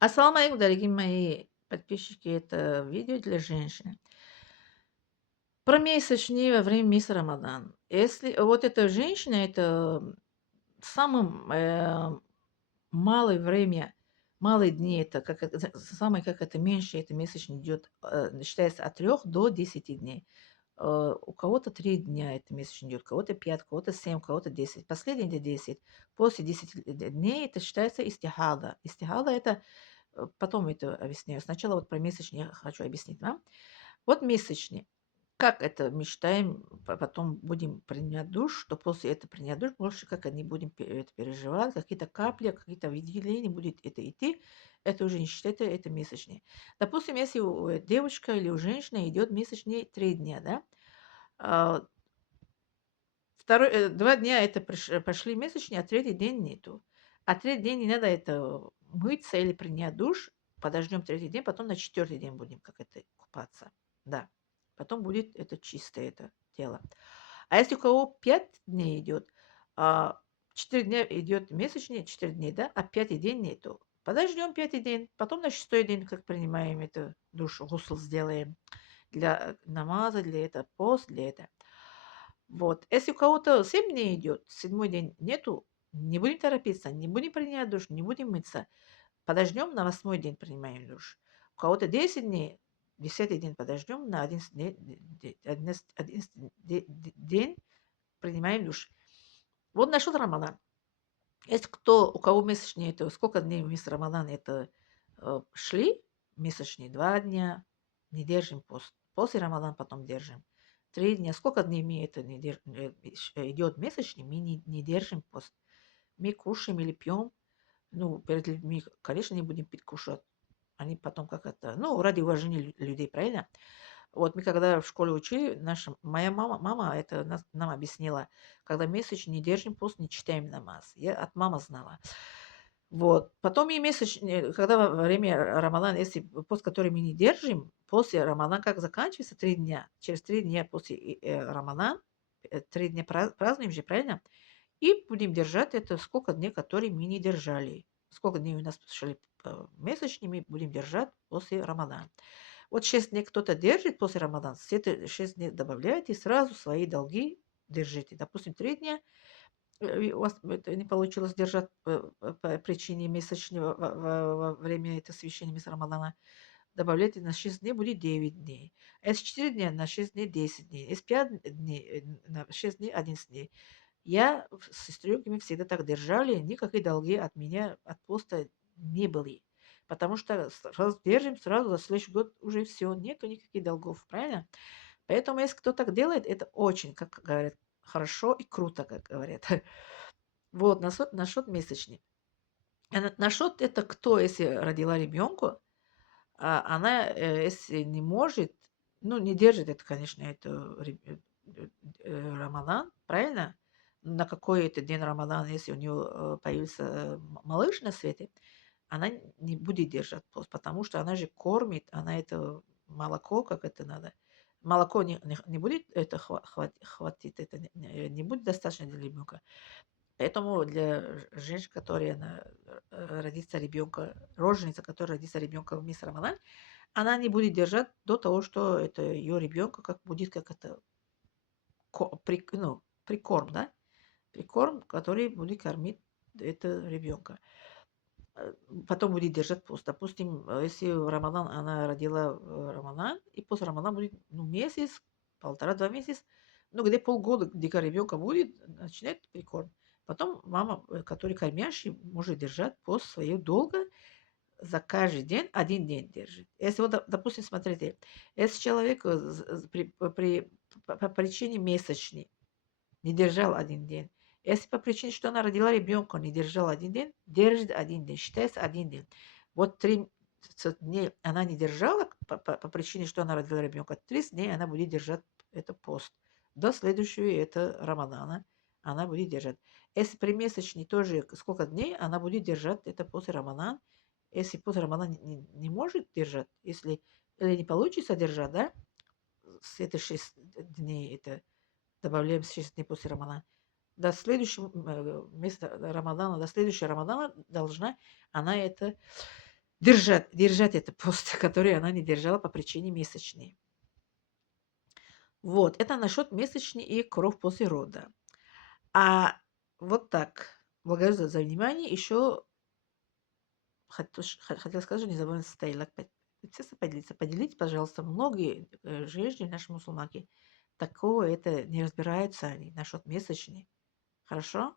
Ассаламу алейкум, дорогие мои подписчики. Это видео для женщин. Про месячные во время месяца Рамадан. Если вот эта женщина, это самым малое время, малые дни, это как это, самое как это меньше, это месячный идет, считается от 3 до 10 дней. У кого-то 3 дня это месячный идет, у кого-то 5, у кого-то 7, у кого-то 10. Последний это 10. После 10 дней это считается истихада. Истихада это потом это объясняю. Сначала вот про месячные я хочу объяснить вам. Вот месячные. Как это мы считаем, потом будем принимать душ, что после этого принять душ, больше как они будем это переживать, какие-то капли, какие-то выделения будет это идти, это уже не считается, это месячные. Допустим, если у девушка или у женщины идет месячные 3 дня, да, а, 2 дня это пошли месячные, а третий день нету. А третий день не надо это мыться или принять душ. Подождем третий день, потом на четвертый день будем как это купаться. Да. Потом будет это чистое это тело. А если у кого 5 дней идет, 4 дня идет месячные, 4 дней, да, а пятый день нету. Подождем пятый день, потом на шестой день, как принимаем это душ, гусл сделаем для намаза, для этого пост, для этого. Вот. Если у кого-то 7 дней идет, седьмой день нету, не будем торопиться, не будем принимать душ, не будем мыться. Подождем, на восьмой день принимаем душ. У кого-то 10 дней, 10 день подождем, на 11 день, 11 день принимаем душ. Вот насчет Рамадан. Если у кого месячные, это сколько дней месяц Рамадан это шли, месячные 2 дня, не держим пост. После Рамадан потом держим. 3 дня. Сколько дней мы это не идет месячный, мы не держим пост. Мы кушаем или пьем. Ну, перед людьми, конечно, не будем пить, кушать. Они потом как это, ну, ради уважения людей, правильно? Вот мы когда в школе учили, моя мама это нам объяснила, когда месяц не держим пост, не читаем намаз. Я от мамы знала. Вот. Потом и месяц, когда во время Рамадан, если пост, который мы не держим, после Рамадан как заканчивается 3 дня, через 3 дня после Рамадан, 3 дня празднуем же, правильно? И будем держать это сколько дней, которые мы не держали. Сколько дней у нас шли месячными, будем держать после Рамадана. Вот 6 дней кто-то держит после Рамадана, с это 6 дней добавляете, сразу свои долги держите. Допустим, 3 дня и у вас это не получилось держать по причине месячного во время это священного месяца Рамадана. Добавляйте на 6 дней, будет 9 дней. А если 4 дня, на 6 дней 10 дней. Если 5 дней, на 6 дней 11 дней. Я с сестренками всегда так держали, никакие долги от меня, от поста не были. Потому что сразу держим, сразу за следующий год уже все, нету никаких долгов, правильно? Поэтому если кто так делает, это очень, как говорят, хорошо и круто, как говорят. Вот, насчет месячных. Насчет это кто, если родила ребенку, она, если не может, ну, не держит это, конечно, это Рамадан, правильно? На какой это день Рамадан, если у нее появился малыш на свете, она не будет держать пост, потому что она же кормит, она это молоко, как это надо. Молоко не будет это хватит, это не будет достаточно для ребенка. Поэтому для женщин, которые родится ребенка, роженица, которая родится ребенка в месяц Рамадан, она не будет держать до того, что это ее ребенка как будет, как это, ну, прикорм, да? Прикорм, который будет кормить это ребенка. Потом будет держать пост. Допустим, если в Рамадан она родила в Рамадан, и после Рамадана будет ну, месяц, 1,5-2 месяца, ну, где полгода, где ребенка будет, начинает прикорм. Потом мама, который кормящий, может держать пост свое долго, за каждый день один день держит. Если вот, допустим, смотрите, если человек по причине месячной не держал один день, если по причине, что она родила ребенка, не держала один день, держит один день, считается один день. Вот 30 дней она не держала по причине, что она родила ребенка, 30 дней она будет держать это пост. До следующего это Рамадана она будет держать. Если при месячной тоже сколько дней, она будет держать это после Рамадана. Если после Рамадана не может держать, если или не получится держать, да, с это 6 дней, это добавляем 6 дней после Рамадана, до следующего месяца Рамадана, до следующего Рамадана должна она это держать это пост, который она не держала по причине месячной. Вот, это насчет месячной и кровь после рода. А вот так. Благодарю за внимание. Еще хотела сказать, что не забываем стоилок поделиться. Поделитесь, пожалуйста, многие женщины, наши мусульманки, такого это не разбираются они насчет месячной. Хорошо?